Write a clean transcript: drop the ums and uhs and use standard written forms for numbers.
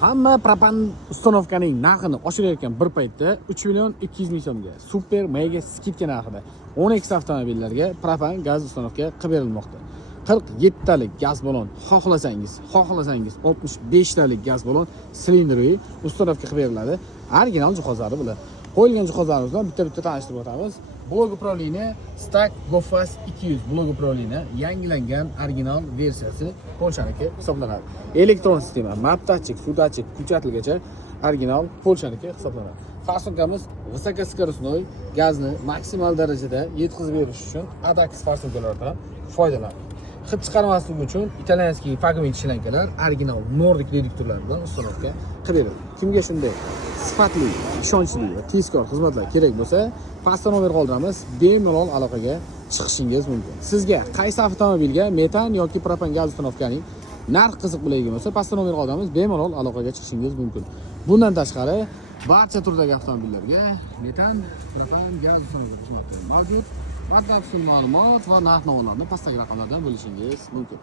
Hamma propan ustanovkaning narxini oshirayotgan bir paytda 3 million 200 ming so'mga super mega skidka narxida 10X avtomobillarga propan gaz ustanovka qilib berilmoqda. 47 talik gaz balon xohlasangiz 65 talik gaz balon silindrli ustanovka qilib beriladi. Original jihozlari bilan. Qo'yilgan jihozlarimiz bilan bitta tanishtirib o'tamiz. Blok upravleniya Stack GoFast 200 blok upravleniya yangilangan original versiyasi Polshaniki hisoblanadi. Elektron sistema, map dатчик, suv dатчик, ключателgacha original Polshaniki hisoblanadi. Farsunkamiz visokoskоростной gazni maksimal darajada yetkazib berish uchun ADAX farsunkalardan foydalanadi. Hid chiqarmasligi uchun italyanskiy fagment shlankalar original Nordic reduktorlar bilan ustanovka qilib beriladi. Kimga shunday sifatli, ishonchli va tezkor xizmatlar kerak bo'lsa, pastda nomer qoldiramiz, bemalol aloqaga chiqishingiz mumkin. Sizga qaysi avtomobilga metan yoki propan gaz ustanovkaning narx qiziq bo'ladigan bo'lsa, pastda nomer qoldiramiz, bemalol aloqaga chiqishingiz mumkin. Bundan tashqari, barcha turdagi avtomobillarga metan, propan gaz ustanovka xizmatlari mavjud. Batafsil ma'lumot va narx-navolarni pastdagi raqamlardan bilishingiz mumkin.